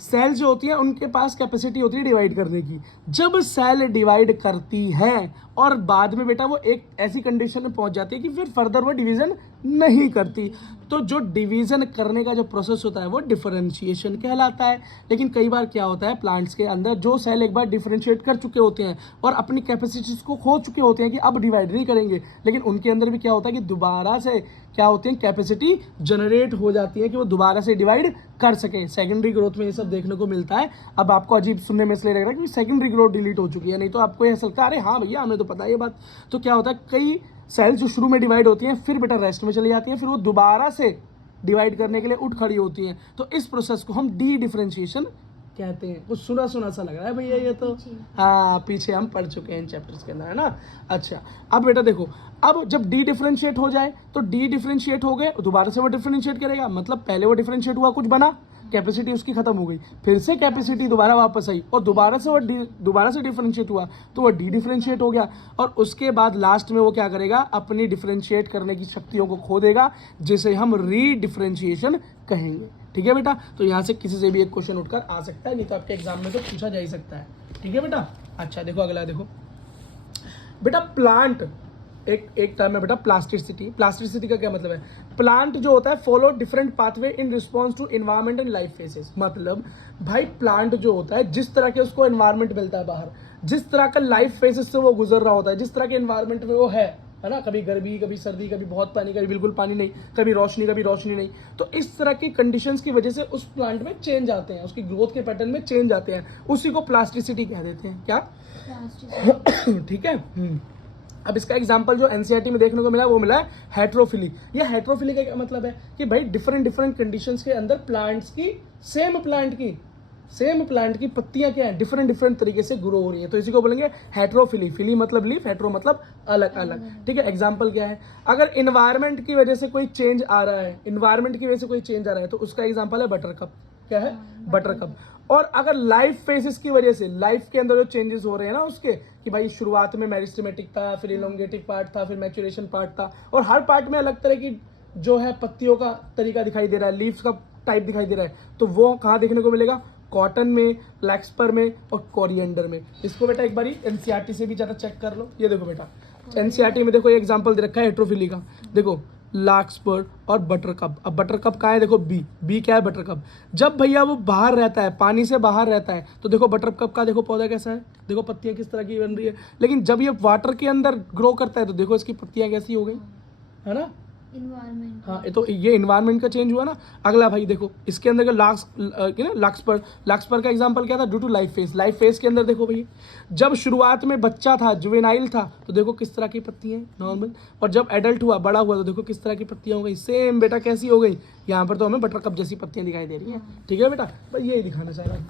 Cell जो होती है उनके पास कैपेसिटी होती है डिवाइड करने की। जब सेल डिवाइड करती है और बाद में बेटा वो एक ऐसी कंडीशन में पहुंच जाती है कि फिर फर्दर वो डिवीजन नहीं करती, तो जो डिवीजन करने का जो प्रोसेस होता है वो डिफरेंशिएशन कहलाता है। लेकिन कई बार क्या होता है, प्लांट्स के अंदर जो सेल एक बार डिफरेंशिएट कर चुके होते हैं और अपनी कैपेसिटीज को खो चुके होते हैं कि अब डिवाइड नहीं करेंगे, लेकिन उनके अंदर भी क्या होता है कि दोबारा से क्या होती है, कैपेसिटी जनरेट हो जाती है कि वो दोबारा से डिवाइड कर सके। सेकेंडरी ग्रोथ में ये सब देखने को मिलता है। अब आपको अजीब सुनने में इसलिए लग रहा है कि सेकेंडरी ग्रोथ डिलीट हो चुकी है, नहीं तो आपको ऐसा लगता है अरे हाँ भैया हमें तो पता है ये बात। तो क्या होता है, कई सेल्स जो शुरू में डिवाइड होती हैं फिर बेटा रेस्ट में चली जाती हैं, फिर वो दोबारा से डिवाइड करने के लिए उठ खड़ी होती हैं। तो इस प्रोसेस को हम डी डिफरेंशिएशन कहते हैं। कुछ सुना सुना सा लग रहा है भैया ये तो, हाँ पीछे हम पढ़ चुके हैं इन चैप्टर्स के अंदर, है ना। अच्छा अब बेटा देखो, अब जब डी डिफरेंशिएट हो जाए तो डी डिफरेंशिएट हो गए, दोबारा से वो डिफरेंशिएट करेगा, मतलब पहले वो डिफरेंशिएट हुआ, कुछ बना, कैपेसिटी उसकी खत्म हो गई, फिर से कैपेसिटी दोबारा वापस आई और दोबारा से वो दोबारा से डिफरेंशिएट हुआ तो वो डी डिफरेंशिएट हो गया। और उसके बाद लास्ट में वो क्या करेगा, अपनी डिफरेंशिएट करने की शक्तियों को खो देगा, जिसे हम री डिफरेंशिएशन कहेंगे। ठीक है बेटा, तो यहाँ से किसी से भी एक क्वेश्चन उठकर आ सकता है, नहीं तो आपके एग्जाम में तो पूछा जा ही सकता है। ठीक है बेटा। अच्छा देखो अगला, देखो बेटा प्लांट एक टर्म है बेटा प्लास्टिसिटी। प्लास्टिसिटी का क्या मतलब है, प्लांट जो होता है follow different pathway in response to environment and life phases. मतलब भाई प्लांट जो होता है जिस तरह के उसको एनवायरमेंट मिलता है बाहर, जिस तरह का लाइफ फेसेस से वो गुजर रहा होता है, जिस तरह के एनवायरमेंट में वो है ना, कभी गर्मी कभी सर्दी, कभी बहुत पानी कभी बिल्कुल पानी नहीं, कभी रोशनी नहीं, तो इस तरह की कंडीशंस की वजह से उस प्लांट में चेंज आते हैं, उसकी ग्रोथ के पैटर्न में चेंज आते हैं, उसी को प्लास्टिसिटी कह देते हैं। क्या ठीक है। अब इसका एग्जांपल जो एनसीईआरटी में देखने को मिला वो मिला है हेट्रोफिली। ये हेट्रोफिली का क्या मतलब है कि भाई डिफरेंट कंडीशंस के अंदर प्लांट्स की सेम प्लांट की पत्तियां क्या है, डिफरेंट तरीके से ग्रो हो रही है, तो इसी को बोलेंगे हेट्रोफिली। फिली मतलब लीफ, हेट्रो मतलब अलग अलग। ठीक है, एग्जांपल क्या है, अगर इन्वायरमेंट की वजह से कोई चेंज आ रहा है, तो उसका एग्जांपल है बटरकप। क्या है, बटरकप। और अगर लाइफ फेजेस की वजह से, लाइफ के अंदर जो चेंजेस हो रहे हैं ना उसके, कि भाई शुरुआत में मेरिस्टेमेटिक था, फिर इलोंगेटिव पार्ट था, फिर मैच्योरेशन पार्ट था, और हर पार्ट में अलग तरह की जो है पत्तियों का तरीका दिखाई दे रहा है, लीव्स का टाइप दिखाई दे रहा है, तो वो कहाँ देखने को मिलेगा, कॉटन में, लैक्सपर में और कोरिएंडर में। इसको बेटा एक बारी एनसीईआरटी से भी ज़्यादा चेक कर लो। ये देखो बेटा एनसीईआरटी में देखो ये एग्जाम्पल दे रखा है हेट्रोफिली का, देखो लार्कस्पर और बटरकप। अब बटरकप कहाँ है, देखो बी क्या है, बटरकप। जब भैया वो बाहर रहता है, पानी से बाहर रहता है, तो देखो बटरकप का देखो पौधा कैसा है, देखो पत्तियां किस तरह की बन रही है। लेकिन जब ये वाटर के अंदर ग्रो करता है तो देखो इसकी पत्तियां कैसी हो गई, है ना, इन्वायरमेंट। हाँ तो ये इन्वायरमेंट का चेंज हुआ ना। अगला भाई देखो इसके अंदर लार्कस्पर का एग्जांपल क्या था, ड्यू टू लाइफ फेज के अंदर देखो भाई, जब शुरुआत में बच्चा था, जुवेनाइल था, तो देखो किस तरह की पत्तियां नॉर्मल, और जब एडल्ट हुआ, बड़ा हुआ, तो देखो किस तरह की पत्तियां हो गई, सेम बेटा कैसी हो गई, यहाँ पर तो हमें बटरकप जैसी पत्तियां दिखाई दे रही हैं। ठीक है बेटा, बस यही दिखाना चाह रहा हूँ।